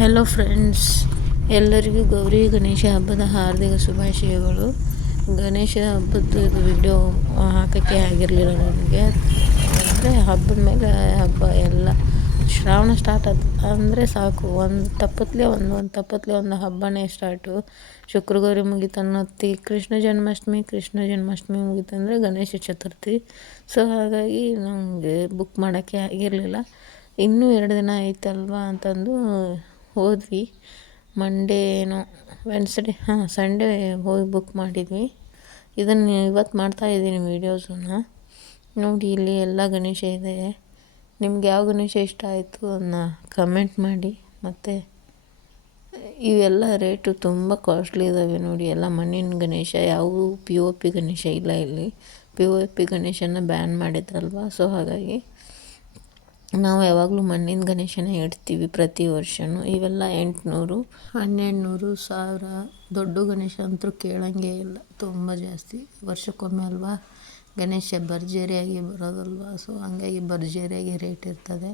Hello friends, ಎಲ್ಲರಿಗೂ ಗೌರಿ ಗಣೇಶ ಹಬ್ಬದ ಹಾರ್ದಿಕ ಶುಭಾಶಯಗಳು. ಗಣೇಶ ಹಬ್ಬದ ವಿಡಿಯೋ ಹಾಕೋಕ್ಕೆ ಆಗಿರಲಿಲ್ಲ ನನಗೆ. ಅಂದರೆ ಹಬ್ಬದ ಮೇಲೆ ಹಬ್ಬ ಎಲ್ಲ ಶ್ರಾವಣ ಸ್ಟಾರ್ಟ್ ಅಂದರೆ ಸಾಕು, ಒಂದು ತಪ್ಪತ್ಲೆ ಒಂದು ಹಬ್ಬನೇ ಸ್ಟಾರ್ಟು. ಶುಕ್ರಗೌರಿ ಮುಗಿತನ್ನತ್ತಿ ಕೃಷ್ಣ ಜನ್ಮಾಷ್ಟಮಿ ಮುಗಿತಂದರೆ ಗಣೇಶ ಚತುರ್ಥಿ. ಸೊ ಹಾಗಾಗಿ ನನಗೆ ಬುಕ್ ಮಾಡೋಕ್ಕೆ ಆಗಿರಲಿಲ್ಲ. ಇನ್ನೂ 2 ದಿನ ಐತಲ್ವಾ ಅಂತಂದು ಹೋದ್ವಿ. ಸಂಡೇ ಹೋಗಿ ಬುಕ್ ಮಾಡಿದ್ವಿ. ಇದನ್ನು ಇವತ್ತು ಮಾಡ್ತಾಯಿದ್ದೀನಿ ವೀಡಿಯೋಸನ್ನು. ನೋಡಿ, ಇಲ್ಲಿ ಎಲ್ಲ ಗಣೇಶ ಇದೆ. ನಿಮ್ಗೆ ಯಾವ ಗಣೇಶ ಇಷ್ಟ ಆಯಿತು ಅದನ್ನ ಕಮೆಂಟ್ ಮಾಡಿ. ಮತ್ತು ಇವೆಲ್ಲ ರೇಟು ತುಂಬ ಕಾಸ್ಟ್ಲಿ ಇದ್ದಾವೆ ನೋಡಿ. ಎಲ್ಲ ಮಣ್ಣಿನ ಗಣೇಶ, ಯಾವುವು POP ಗಣೇಶ ಇಲ್ಲ ಇಲ್ಲಿ. POP ಗಣೇಶನ ಬ್ಯಾನ್ ಮಾಡಿದ್ರಲ್ವ, ಸೊ ಹಾಗಾಗಿ ನಾವು ಯಾವಾಗಲೂ ಮಣ್ಣಿನ ಗಣೇಶನೇ ಇಡ್ತೀವಿ ಪ್ರತಿ ವರ್ಷವೂ. ಇವೆಲ್ಲ 800, 1200, 1000. ದೊಡ್ಡ ಗಣೇಶ ಅಂತೂ ಕೇಳೋಂಗೇ ಇಲ್ಲ, ತುಂಬ ಜಾಸ್ತಿ. ವರ್ಷಕ್ಕೊಮ್ಮೆ ಅಲ್ವಾ ಗಣೇಶ ಭರ್ಜರಿಯಾಗಿ ಬರೋದಲ್ವ, ಸೊ ಹಂಗಾಗಿ ಭರ್ಜರಿಯಾಗಿ ರೇಟ್ ಇರ್ತದೆ.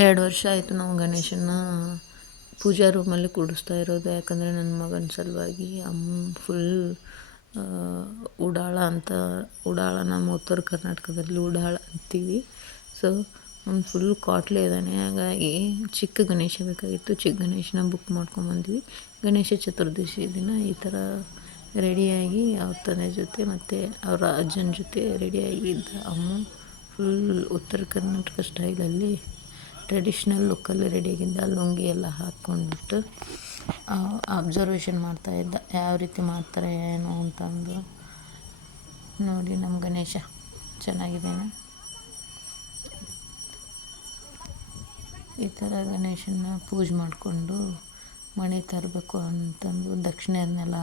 2 ವರ್ಷ ಆಯಿತು ನಾವು ಗಣೇಶನ ಪೂಜಾ ರೂಮಲ್ಲಿ ಕೂಡಿಸ್ತಾ ಇರೋದು. ಯಾಕಂದರೆ ನನ್ನ ಮಗನ ಸಲುವಾಗಿ ಫುಲ್ ಉಡಾಳ ನಮ್ಮ ಉತ್ತರ ಕರ್ನಾಟಕದಲ್ಲಿ ಉಡಾಳ ಅಂತೀವಿ. ಸೊ ಅವ್ನು ಫುಲ್ ಕಾಟ್ಲೆ ಇದ್ದಾನೆ. ಹಾಗಾಗಿ ಚಿಕ್ಕ ಗಣೇಶ ಬೇಕಾಗಿತ್ತು. ಚಿಕ್ಕ ಗಣೇಶನ ಬುಕ್ ಮಾಡ್ಕೊಂಬಂದ್ವಿ. ಗಣೇಶ ಚತುರ್ದಶಿ ದಿನ ಈ ಥರ ರೆಡಿಯಾಗಿ ಅವ್ರ ತಂದೆ ಜೊತೆ ಮತ್ತು ಅವರ ಅಜ್ಜನ ಜೊತೆ ರೆಡಿಯಾಗಿ ಇದ್ದ ಫುಲ್ ಉತ್ತರ ಕರ್ನಾಟಕ ಸ್ಟೈಲಲ್ಲಿ ಟ್ರೆಡಿಷ್ನಲ್ ಲುಕ್ಕಲ್ಲಿ ರೆಡಿಯಾಗಿದ್ದ. ಲುಂಗಿ ಎಲ್ಲ ಹಾಕ್ಕೊಂಡ್ಬಿಟ್ಟು ಅಬ್ಸರ್ವೇಷನ್ ಮಾಡ್ತಾಯಿದ್ದ, ಯಾವ ರೀತಿ ಮಾಡ್ತಾರೆ ಏನು ಅಂತಂದು. ನೋಡಿ ನಮ್ಮ ಗಣೇಶ ಚೆನ್ನಾಗಿದ್ದೇನೆ. ಈ ಥರ ಗಣೇಶನ ಪೂಜೆ ಮಾಡಿಕೊಂಡು ಮಣಿ ತರಬೇಕು ಅಂತಂದು ದಕ್ಷಿಣೆ ಅದನ್ನೆಲ್ಲ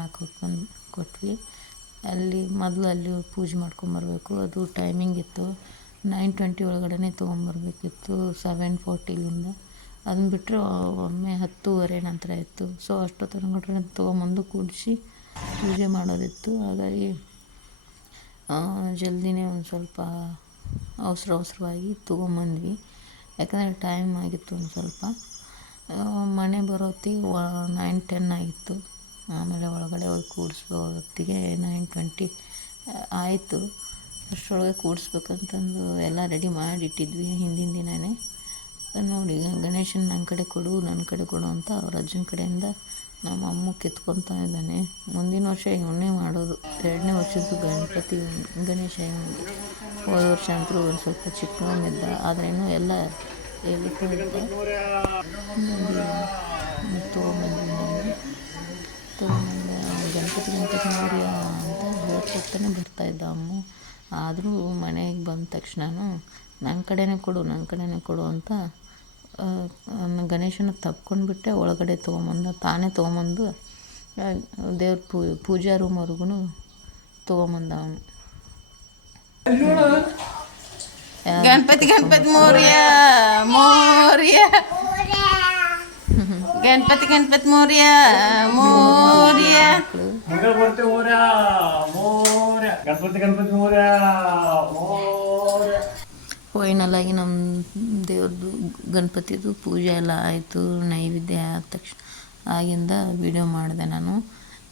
ಕೊಟ್ವಿ. ಅಲ್ಲಿ ಪೂಜೆ ಮಾಡ್ಕೊಂಬರ್ಬೇಕು. ಅದು ಟೈಮಿಂಗ್ ಇತ್ತು, 9:20 ಒಳಗಡೆ ತೊಗೊಂಬರ್ಬೇಕಿತ್ತು, 7:40ಲಿಂದ. ಅದನ್ನ ಬಿಟ್ಟರೆ ಒಮ್ಮೆ 10:30 ನಂತರ ಇತ್ತು. ಸೊ ಅಷ್ಟೊತ್ತೊಳಗಡೆ ತೊಗೊಂಬಂದು ಕೂಡಿಸಿ ಪೂಜೆ ಮಾಡೋದಿತ್ತು. ಹಾಗಾಗಿ ಜಲ್ದಿನೇ ಒಂದು ಸ್ವಲ್ಪ ಅವಸರವಾಗಿ ತೊಗೊಂಬಂದ್ವಿ. ಯಾಕಂದರೆ ಟೈಮ್ ಆಗಿತ್ತು ಒಂದು ಸ್ವಲ್ಪ. ಮನೆ ಬರೋತ್ತಿಗೆ 9:10 ಆಗಿತ್ತು. ಆಮೇಲೆ ಒಳಗಡೆ ಹೋಗಿ ಕೂಡಿಸೋ ಹೊತ್ತಿಗೆ 9:20 ಆಯಿತು. ಅಷ್ಟರೊಳಗೆ ಕೂಡಿಸ್ಬೇಕಂತಂದು ಎಲ್ಲ ರೆಡಿ ಮಾಡಿಟ್ಟಿದ್ವಿ ಹಿಂದಿನ ದಿನವೇ. ನೋಡಿ, ಗಣೇಶನ ನನ್ನ ಕಡೆ ಕೊಡು ಅಂತ ಅವ್ರ ಅಜ್ಜನ ಕಡೆಯಿಂದ ನಮ್ಮ ಅಮ್ಮ ಕಿತ್ಕೊತಾ ಇದ್ದಾನೆ. ಮುಂದಿನ ವರ್ಷ ಇವನ್ನೇ ಮಾಡೋದು, 2ನೇ ವರ್ಷದ್ದು ಗಣೇಶ ಇವನಿಗೆ. ಹೋದ ವರ್ಷ ಅಂತೂ ಒಂದು ಸ್ವಲ್ಪ ಚಿಕ್ಕವನಿದ್ದ, ಆದ್ರೇನು ಎಲ್ಲ ತೊಗೊಂಬಂದ್ವಿ. ತೊಗೊಂಬಂದೆ ಗಣಪತಿ ಮೌರ್ಯ ಅಂತ ಹೇಳ್ಕೊಡ್ತಾನೆ ಬರ್ತಾಯಿದ್ದ ಅಮ್ಮ. ಆದರೂ ಮನೆಗೆ ಬಂದ ತಕ್ಷಣನೂ ನನ್ನ ಕಡೆನೇ ಕೊಡು ಅಂತ ಗಣೇಶನ ತಪ್ಕೊಂಡ್ಬಿಟ್ಟೆ ಒಳಗಡೆ ತಾನೇ ತೊಗೊಂಬಂದು ದೇವ್ರ ಪೂಜಾ ರೂಮ್ವರೆಗೂ ತೊಗೊಂಬಂದ ಅವನು. ಗಣಪತಿ ಮೌರ್ಯ ಗಣಪತಿ ಮೌರ್ಯ ಫೈನಲಾಗಿ ನಮ್ಮ ದೇವ್ರದ್ದು ಗಣಪತಿದು ಪೂಜೆ ಎಲ್ಲ ಆಯಿತು. ನೈವೇದ್ಯ ಆದ ತಕ್ಷಣ ಆಗಿಂದ ವಿಡಿಯೋ ಮಾಡಿದೆ ನಾನು.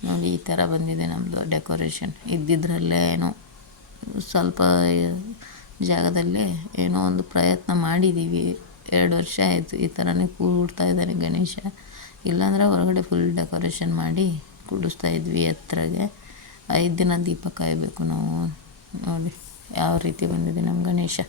ನೋಡಿ, ಈ ಥರ ಬಂದಿದೆ ನಮ್ಮದು ಡೆಕೋರೇಷನ್. ಇದ್ದಿದ್ರಲ್ಲೇ ಏನೋ ಸ್ವಲ್ಪ ಜಾಗದಲ್ಲೇ ಏನೋ ಒಂದು ಪ್ರಯತ್ನ ಮಾಡಿದ್ದೀವಿ. 2 ವರ್ಷ ಆಯಿತು ಈ ಥರನೇ ಕೂಡ್ತಾ ಇದ್ದಾನೆ ಗಣೇಶ. ಇಲ್ಲಾಂದರೆ ಹೊರಗಡೆ ಫುಲ್ ಡೆಕೋರೇಷನ್ ಮಾಡಿ ಕೂಡಿಸ್ತಾ ಇದ್ವಿ ಎತ್ತರಗೆ. 5 ದಿನ ದೀಪ ಕಾಯಬೇಕು ನಾವು. ನೋಡಿ ಯಾವ ರೀತಿ ಬಂದಿದೆ ನಮ್ಮ ಗಣೇಶ.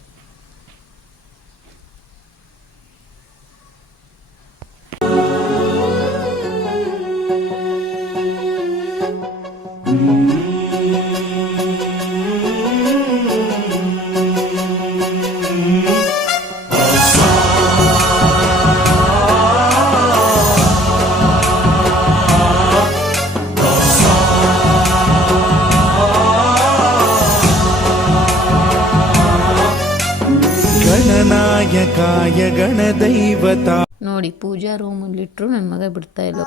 ಗಣನಾಯಕಾಯ ಗಣದೈವತ. ನೋಡಿ, ಪೂಜಾ ರೂಮಲ್ಲಿಟ್ಟರು ನನ್ನ ಮಗ ಬಿಡ್ತಾ ಇಲ್ಲ.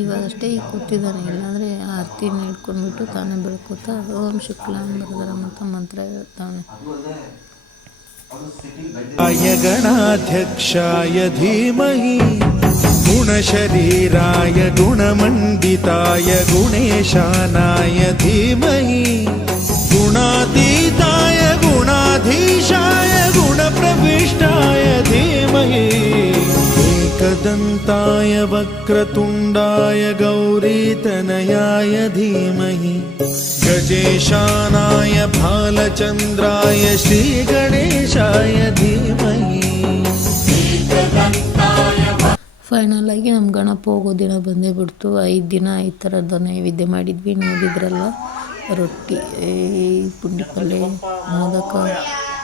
ಇವಾಗಷ್ಟೇ ಈಗ ಕೂತಿದ್ದಾನೆ, ಇಲ್ಲಾಂದರೆ ಆರತಿನ ಹಿಡ್ಕೊಂಡ್ಬಿಟ್ಟು ತಾನೇ ಬೆಳ್ಕೊತಾ ಓಂ ಶುಕ್ಲಾಂಬರಧರಂ ಅಂತ ಮಂತ್ರ ಹೇಳ್ತಾನೆ. गणाध्यक्षाय धीमहि गुणशरीराय गुणमण्डिताय गुणेशानाय धीमहि गुणातीताय गुणाधीशाय गुणप्रविष्टाय धीमहि एकदन्ताय वक्रतुण्डाय गौरीतनयाय धीमहि गजेशानाय भालचन्द्राय श्रीगणेशाय धीमहि. ಫೈನಲ್ ಆಗಿ ನಮ್ಮ ಗಣಪ ಹೋಗೋ ದಿನ ಬಂದೇ ಬಿಡ್ತು. 5 ದಿನ 5 ಥರದ ನೈವೇದ್ಯ ಮಾಡಿದ್ವಿ, ನೋಡಿದ್ರಲ್ಲ. ರೊಟ್ಟಿ, ಪುಂಡಿ ಪಲ್ಯ, ಮೋದಕ,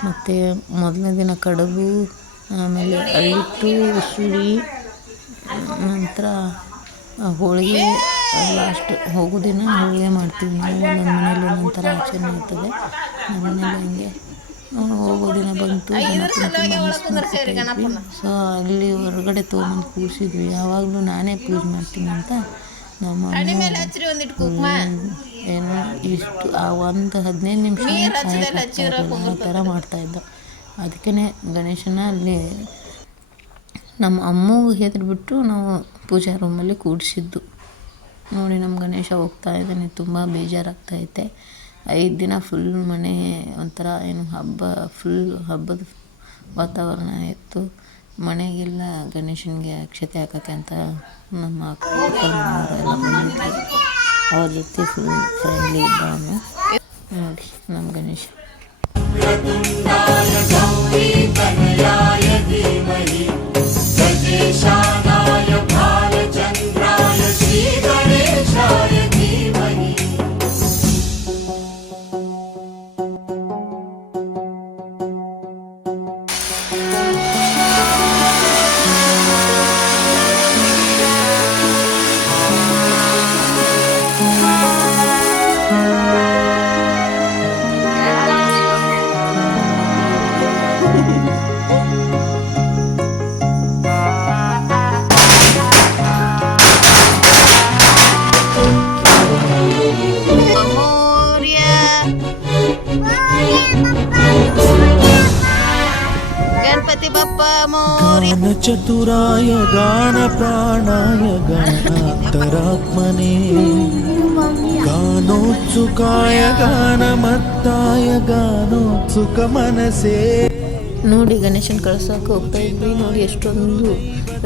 ಮತ್ತು ಮೊದಲನೇ ದಿನ ಕಡುಬು, ಆಮೇಲೆ ಅಳ್ಳಿಟ್ಟು, ಉಸುಳಿ, ನಂತರ ಹೋಳಿಗೆ. ಲಾಸ್ಟ್ ಹೋಗೋ ದಿನ ಹೋಳಿಗೆ ಮಾಡ್ತೀವಿ ನಾವು. ನಮ್ಮ ಮನೇಲಿ ಒಂಥರ ಆಚರಣೆ ಇರ್ತದೆ. ನಮ್ಮ ಮನೇಲಿ ಹಂಗೆ ಹೋಗೋ ದಿನ ಬಂತು. ಗಣಪನ ತುಂಬ ಮಿಸ್ ಮಾಡ್ತಿದ್ವಿ. ಸೊ ಅಲ್ಲಿ ಹೊರಗಡೆ ತೊಗೊಂಬಂದು ಕೂರಿಸಿದ್ವಿ. ಯಾವಾಗಲೂ ನಾನೇ ಪೂಜೆ ಮಾಡ್ತೀನಿ ಅಂತ ನಮ್ಮ ಏನು ಇಷ್ಟು ಆ ಒಂದು 15 ನಿಮಿಷ ಆ ಥರ ಮಾಡ್ತಾಯಿದ್ದ. ಅದಕ್ಕೇ ಗಣೇಶನ ಅಲ್ಲಿ ನಮ್ಮ ಅಮ್ಮಗೆ ಹೆದರ್ಬಿಟ್ಟು ನಾವು ಪೂಜಾ ರೂಮಲ್ಲಿ ಕೂಡಿಸಿದ್ದು. ನೋಡಿ ನಮ್ಮ ಗಣೇಶ ಹೋಗ್ತಾ ಇದ್ದಾನೆ, ತುಂಬ ಬೇಜಾರಾಗ್ತೈತೆ. 5 ದಿನ ಫುಲ್ ಮನೆ ಒಂಥರ ಏನು ಫುಲ್ ಹಬ್ಬದ ವಾತಾವರಣ ಇತ್ತು. ಮನೆಗೆಲ್ಲ ಗಣೇಶನಿಗೆ ಅಕ್ಷತೆ ಹಾಕೋಕ್ಕೆ ಅಂತ ನಮ್ಮ ಅಕ್ಕವರೆಲ್ಲ ಬಂದಿದ್ರು. ಅವ್ರ ಜೊತೆ ಫುಲ್ ಫ್ರೆಂಡ್ಲಿ ಇದ್ದ ಅವನು. ನೋಡಿ ನಮ್ಮ ಗಣೇಶ. गणपति बप्पा मोरया. गान चतुराय गान प्राणाय गानान्तरात्मने गानोत्सुकाय गानमत्ताय गानोत्सुक मनसे. ನೋಡಿ ಗಣೇಶನ ಕಳ್ಸೋಕೆ ಹೋಗ್ತಾ ಇದ್ವಿ. ನೋಡಿ ಎಷ್ಟೊಂದು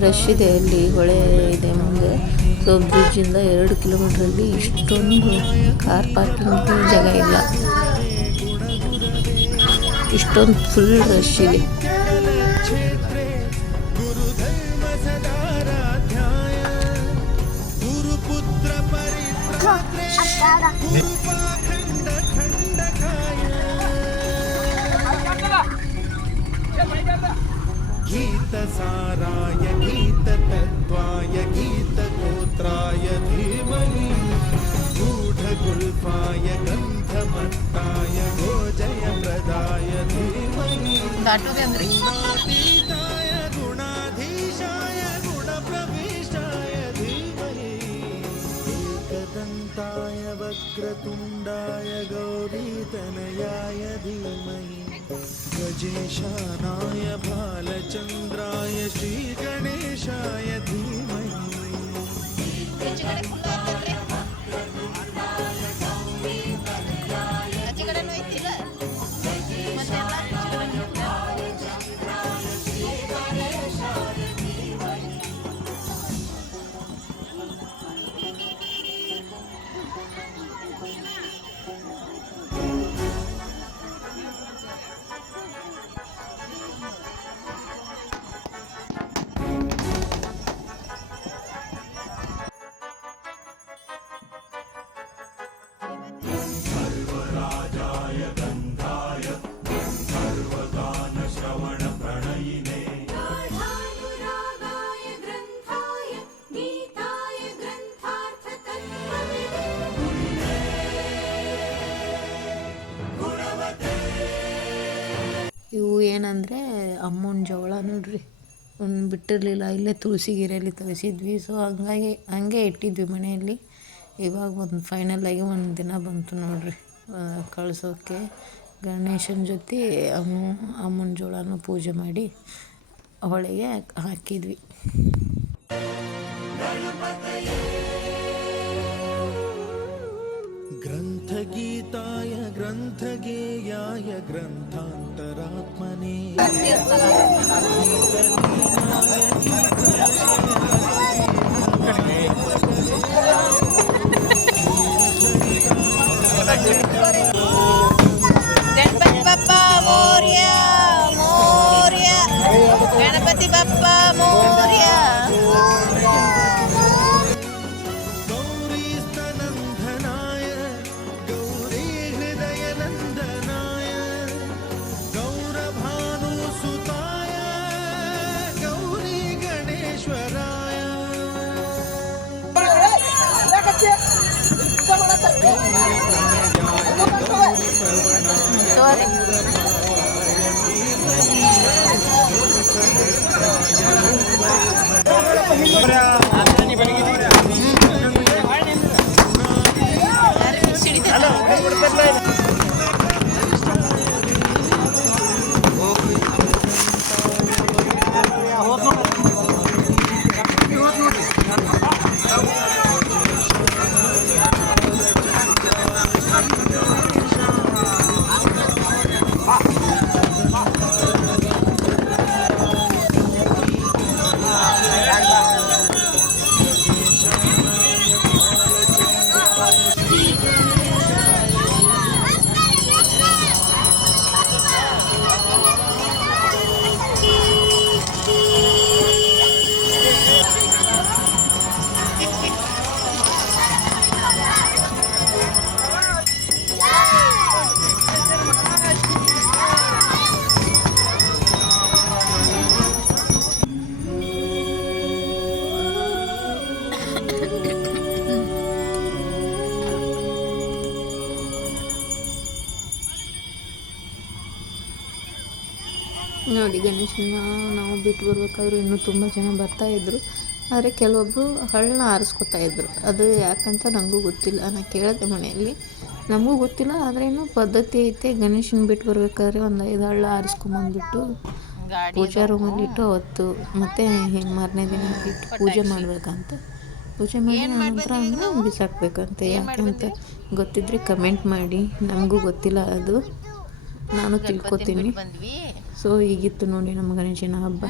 ರಶ್ ಇದೆ. ಅಲ್ಲಿ ಹೊಳೆ ಇದೆ ಮುಂದೆ. ಸೊ ಬ್ರಿಡ್ಜಿಂದ 2 ಕಿಲೋಮೀಟ್ರಲ್ಲಿ ಇಷ್ಟೊಂದು ಕಾರ್ ಪಾರ್ಕಿಂಗ್ ಜಾಗ ಇಲ್ಲ. ಇಷ್ಟೊಂದು ಫುಲ್ ರಶ್ ಇದೆ. गीतसाराय गीततत्त्वाय गीतगोत्राय धीमहि गूढगुल्फाय गन्धमत्ताय गोजयप्रदाय धीमहि गुणातीताय गुणाधीशाय गुणप्रविष्टाय धीमहि एकदन्ताय वक्रतुण्डाय गौरीतनयाय धीमहि गजेशानाय भालचन्द्राय श्रीगणेशाय धीमहि. ಇವು ಏನಂದರೆ ಅಮ್ಮನ ಜವಳ ನೋಡ್ರಿ, ಬಿಟ್ಟಿರಲಿಲ್ಲ, ಇಲ್ಲೇ ತುಳಸಿ ಗಿರಿಯಲ್ಲಿ ತರಿಸಿದ್ವಿ. ಸೊ ಹಂಗೆ ಇಟ್ಟಿದ್ವಿ ಮನೆಯಲ್ಲಿ. ಇವಾಗ ಒಂದು ಫೈನಲಾಗಿ ಒಂದು ದಿನ ಬಂತು ನೋಡ್ರಿ ಕಳ್ಸೋಕ್ಕೆ. ಗಣೇಶನ ಜೊತೆ ಅಮ್ಮನ ಜೋಳನೂ ಪೂಜೆ ಮಾಡಿ ಹೊಳೆಗೆ ಹಾಕಿದ್ವಿ. ಗ್ರಂಥಗೀತಾಯ ಗ್ರಂಥಗೇಯಾಯ ಗ್ರಂಥಾಂತರಾತ್ಮನೇ ಗಣಪತಿ ಬಪ್ಪ ಮೋರ್ಯ ಮೋರ್ಯ ಗಣಪತಿ ಬಪ್ಪ ಮೋರ್ಯ. ಗೌರೀಸ್ತನಂದನಾಯ ಗೌರೀ ಹೃದಯನಂದನಾಯ ಗೌರಭಾನುಸುತಾಯ ಗೌರಿ ಗಣೇಶ್ವರಾಯ ನೋಡಿ ಗಣೇಶನ ನಾವು ಬಿಟ್ಟು ಬರ್ಬೇಕಾದ್ರೂ ಇನ್ನೂ ತುಂಬ ಜನ ಬರ್ತಾಯಿದ್ರು. ಆದರೆ ಕೆಲವೊಬ್ಬರು ಹಳ್ಳನ್ನ ಆರಿಸ್ಕೊತಾ ಇದ್ರು. ಅದು ಯಾಕಂತ ನನಗೂ ಗೊತ್ತಿಲ್ಲ. ನಾನು ಕೇಳಿದೆ ಮನೆಯಲ್ಲಿ, ನಮಗೂ ಗೊತ್ತಿಲ್ಲ. ಆದರೆ ಇನ್ನೂ ಪದ್ಧತಿ ಐತೆ, ಗಣೇಶನ ಬಿಟ್ಟು ಬರ್ಬೇಕಾದ್ರೆ ಒಂದು 5 ಹಳ್ಳ ಆರಿಸ್ಕೊಂಬಂದ್ಬಿಟ್ಟು ಪೂಜಾ ರೂಮಲ್ಲಿ ಇಟ್ಟು ಅವತ್ತು ಮತ್ತೆ ಮಾರನೇ ದಿನ ಇಟ್ಟು ಪೂಜೆ ಮಾಡಬೇಕಂತ. ಪೂಜೆ ಮಾಡಿ ನಂತರ ಬಿಸಾಕ್ಬೇಕಂತೆ. ಯಾಕಂತ ಗೊತ್ತಿದ್ರೆ ಕಮೆಂಟ್ ಮಾಡಿ. ನಮಗೂ ಗೊತ್ತಿಲ್ಲ, ಅದು ನಾನು ತಿಳ್ಕೊತೀನಿ. ಸೊ ಹೀಗಿತ್ತು ನೋಡಿ ನಮ್ಮ ಗಣೇಶನ ಹಬ್ಬ.